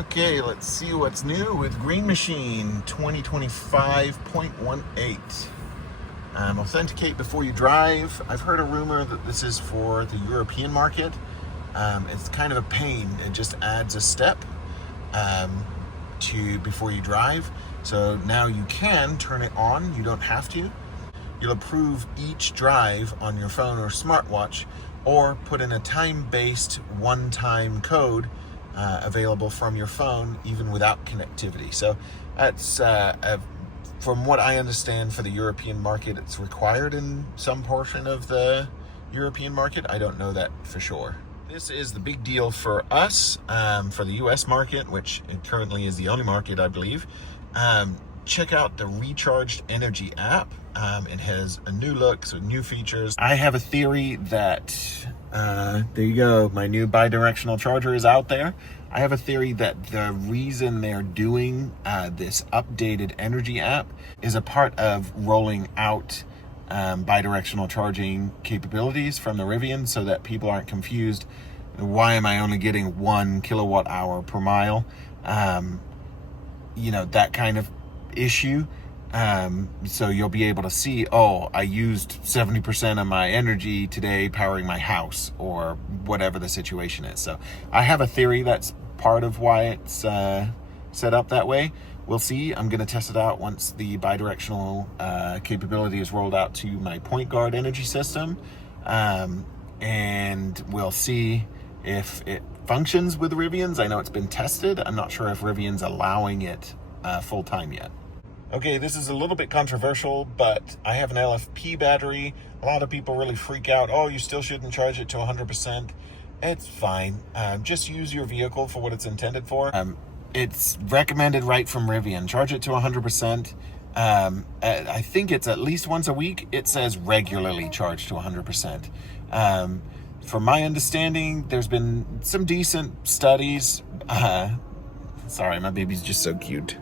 Okay, let's see what's new with Green Machine 2025.18. Authenticate before you drive. I've heard a rumor that this is for the European market. It's kind of a pain. It just adds a step to before you drive. So now you can turn it on. You don't have to. You'll approve each drive on your phone or smartwatch, or put in a time-based one-time code available from your phone even without connectivity. So that's from what I understand, for the European market, it's required in some portion of the European market. I don't know that for sure. This is the big deal for us, for the US market, which currently is the only market, I believe. Check out the Recharged Energy app. It has a new look, so new features. I have a theory that, there you go, my new bi-directional charger is out there. I have a theory that the reason they're doing this updated energy app is a part of rolling out bi-directional charging capabilities from the Rivian, so that people aren't confused. Why am I only getting 1 kilowatt hour per mile? That kind of issue. So you'll be able to see, oh, I used 70% of my energy today powering my house, or whatever the situation is. So I have a theory that's part of why it's set up that way. We'll see. I'm going to test it out once the bidirectional capability is rolled out to my point guard energy system. And we'll see if it functions with Rivians. I know it's been tested. I'm not sure if Rivian's allowing it full time yet. Okay, this is a little bit controversial, but I have an LFP battery. A lot of people really freak out. Oh, you still shouldn't charge it to 100%. It's fine. Just use your vehicle for what it's intended for. It's recommended right from Rivian. Charge it to 100%. I think it's at least once a week. It says regularly charge to 100%. From my understanding, there's been some decent studies. Sorry, my baby's just so cute.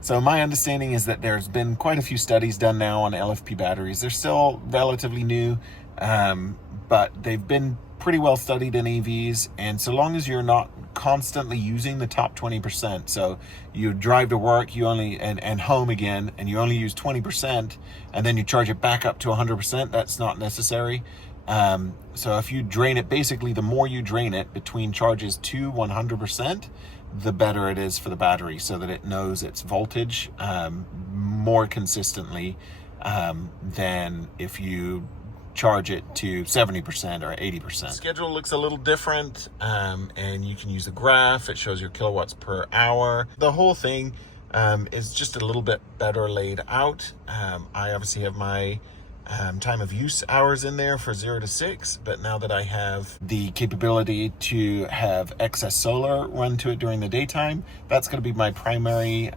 So my understanding is that there's been quite a few studies done now on LFP batteries. They're still relatively new, but they've been pretty well studied in EVs. And so long as you're not constantly using the top 20%, so you drive to work, you only and home again, and you only use 20%, and then you charge it back up to 100%, that's not necessary. So if you drain it, basically the more you drain it between charges to 100%, the better it is for the battery, so that it knows its voltage more consistently than if you charge it to 70% or 80%. Schedule looks a little different, and you can use the graph. It shows your kilowatts per hour. The whole thing is just a little bit better laid out. I obviously have my time of use hours in there for 0 to 6, but now that I have the capability to have excess solar run to it during the daytime, that's going to be my primary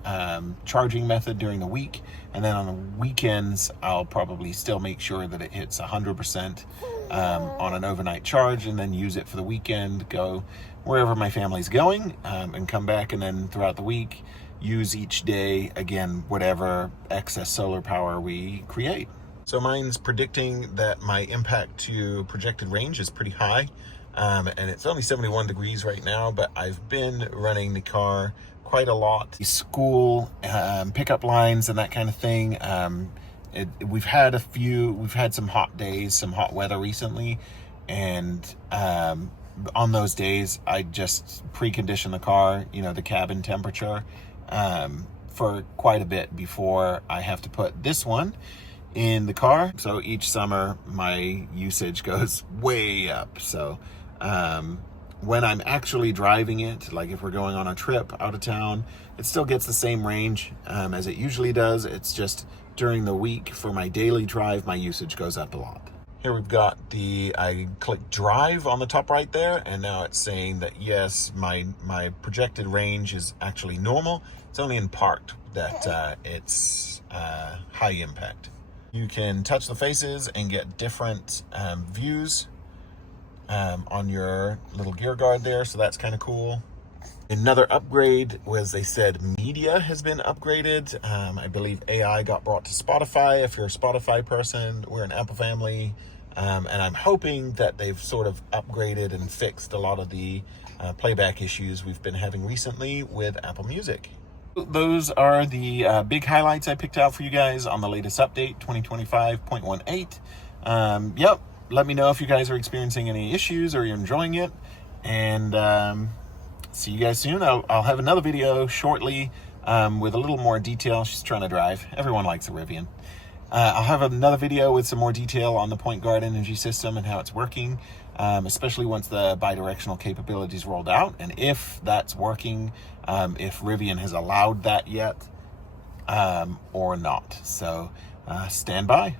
charging method during the week. And then on the weekends, I'll probably still make sure that it hits 100% on an overnight charge, and then use it for the weekend, go wherever my family's going, and come back, and then throughout the week use each day again whatever excess solar power we create. So mine's predicting that my impact to projected range is pretty high, and it's only 71 degrees right now, but I've been running the car quite a lot. School, pickup lines and that kind of thing. We've had some hot days, some hot weather recently, and on those days, I just precondition the car, the cabin temperature, for quite a bit before I have to put this one in the car. So each summer my usage goes way up. So when I'm actually driving it, like if we're going on a trip out of town, it still gets the same range as it usually does. It's just during the week for my daily drive, my usage goes up a lot. Here we've got I click drive on the top right there, and now it's saying that yes, my projected range is actually normal. It's only in parked that it's high impact. You can touch the faces and get different views on your little gear guard there, so that's kind of cool. Another upgrade was, they said media has been upgraded. I believe AI got brought to Spotify. If you're a Spotify person, we're an Apple family. And I'm hoping that they've sort of upgraded and fixed a lot of the playback issues we've been having recently with Apple Music. Those are the big highlights I picked out for you guys on the latest update, 2025.18. Yep, let me know if you guys are experiencing any issues or you're enjoying it. And see you guys soon. I'll have another video shortly with a little more detail. She's trying to drive. Everyone likes a Rivian. I'll have another video with some more detail on the point guard energy system and how it's working, especially once the bidirectional capabilities rolled out, and if that's working, if Rivian has allowed that yet or not. So stand by.